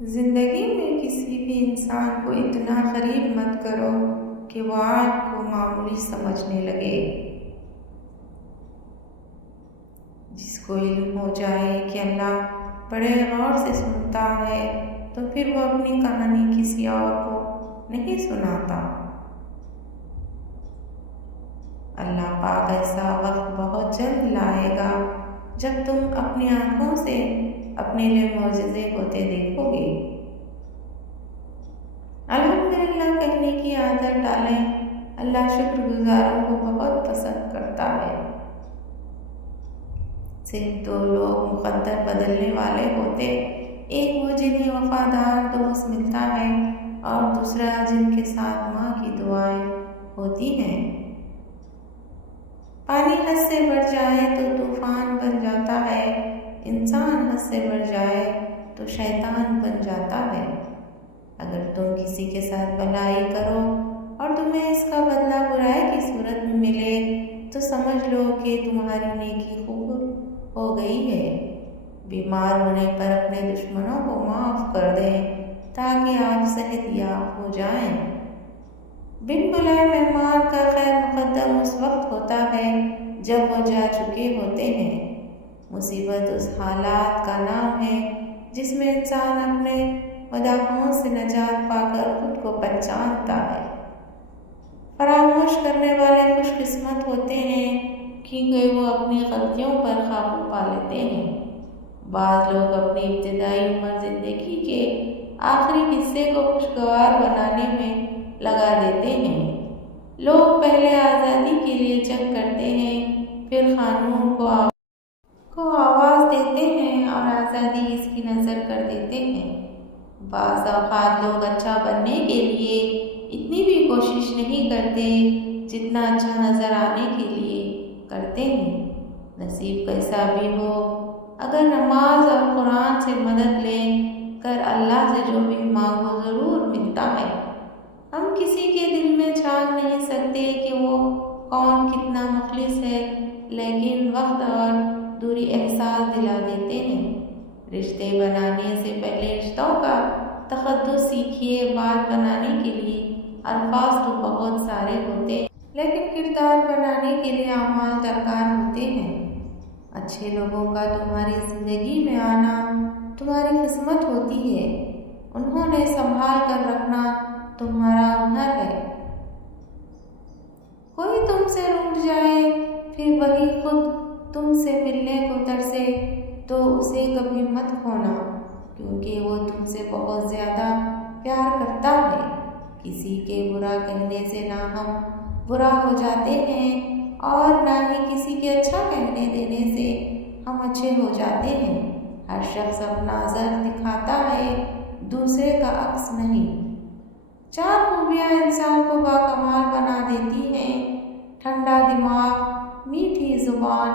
زندگی میں کسی بھی انسان کو اتنا قریب مت کرو کہ وہ آپ کو معمولی سمجھنے لگے۔ جس کو علم ہو جائے کہ اللہ بڑے غور سے سنتا ہے تو پھر وہ اپنی کہانی کسی اور کو نہیں سناتا۔ اللہ پاک ایسا وقت بہت جلد لائے گا جب تم اپنی آنکھوں سے اپنے لیے معجزے ہوتے دیکھو گے۔ الحمدللہ کہنے کی عادت ڈالیں، اللہ شکر گزاروں کو بہت پسند کرتا ہے۔ صرف دو لوگ مقدر بدلنے والے ہوتے، ایک وہ جنہیں وفادار دوست ملتا ہے اور دوسرا جن کے ساتھ ماں کی دعائیں ہوتی ہیں۔ پانی حد سے بڑھ جائے تو طوفان بن جاتا ہے، انسان حد سے بڑھ جائے تو شیطان بن جاتا ہے۔ اگر تم کسی کے ساتھ بھلائی کرو اور تمہیں اس کا بدلہ برائی کی صورت میں ملے تو سمجھ لو کہ تمہاری نیکی قبول ہو گئی ہے۔ بیمار ہونے پر اپنے دشمنوں کو معاف کر دیں تاکہ آپ صحت یاب ہو جائیں۔ بن بلائے مہمان کا خیر مقدم اس وقت ہوتا ہے جب وہ جا چکے ہوتے ہیں۔ مصیبت اس حالات کا نام ہے جس میں انسان اپنے مداحوں سے نجات پا کر خود کو پہچانتا ہے۔ فراموش کرنے والے خوش قسمت ہوتے ہیں کیونکہ وہ اپنی غلطیوں پر قابو پا لیتے ہیں۔ بعض لوگ اپنی ابتدائی عمر زندگی کے آخری حصے کو خوشگوار بنانے میں لگا دیتے ہیں۔ لوگ پہلے آزادی کے لیے جنگ کرتے ہیں، پھر قانون کو آواز دیتے ہیں اور آزادی اس کی نظر کر دیتے ہیں۔ بعض اوقات لوگ اچھا بننے کے لیے اتنی بھی کوشش نہیں کرتے جتنا اچھا نظر آنے کے لیے کرتے ہیں۔ نصیب کیسا بھی ہو، اگر نماز اور قرآن سے مدد لیں کر اللہ سے جو بھی مانگو ضرور ملتا ہے۔ ہم کسی کے دل میں جھانک نہیں سکتے کہ وہ کون کتنا مخلص ہے، لیکن وقت اور دوری احساس دلا دیتے ہیں۔ رشتے بنانے سے پہلے رشتوں کا تقدس سیکھیے۔ بات بنانے کے لیے الفاظ تو بہت سارے ہوتے ہیں، لیکن کردار بنانے کے لیے اعمال درکار ہوتے ہیں۔ اچھے لوگوں کا تمہاری زندگی میں آنا تمہاری قسمت ہوتی ہے، انہوں نے سنبھال کر رکھنا تمہارا ہنر ہے۔ کوئی تم سے روٹھ جائے پھر وہی خود تم سے ملنے کو ترسے تو اسے کبھی مت کھونا، کیونکہ وہ تم سے بہت زیادہ پیار کرتا ہے۔ کسی کے برا کہنے سے نہ ہم برا ہو جاتے ہیں اور نہ ہی کسی کے اچھا کہنے دینے سے ہم اچھے ہو جاتے ہیں۔ ہر شخص اپنا زر دکھاتا ہے، دوسرے کا عکس نہیں۔ چار خوبیاں انسان کو باکمال بنا دیتی ہیں: ٹھنڈا دماغ، میٹھی زبان،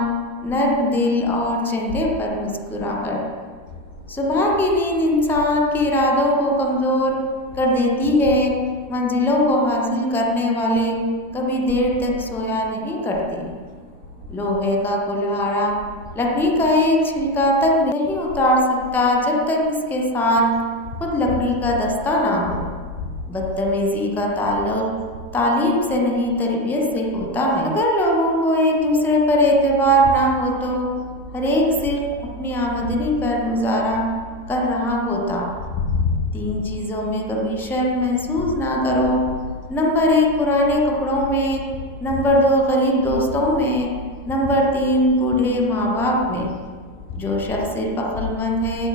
نرم دل اور چہرے پر مسکراہٹ۔ صبح کی نیند انسان کے ارادوں کو کمزور کر دیتی ہے۔ منزلوں کو حاصل کرنے والے کبھی دیر تک سویا نہیں کرتے۔ لوہے کا کلہاڑا لکڑی کا ایک چھلکا تک نہیں اتار سکتا جب تک اس کے ساتھ خود لکڑی کا دستہ نہ ہو۔ بدتمیزی کا تعلق تعلیم سے نہیں، تربیت سے ہوتا ہے۔ اگر لوگوں کو ایک دوسرے پر اعتبار نہ ہو تو ہر ایک صرف اپنی آمدنی پر گزارا کر رہا ہوتا۔ 3 چیزوں میں کبھی شرم محسوس نہ کرو: نمبر 1 پرانے کپڑوں میں، نمبر 2 غریب دوستوں میں، نمبر 3 بوڑھے ماں باپ میں۔ جو شخص صرف عقل مند ہے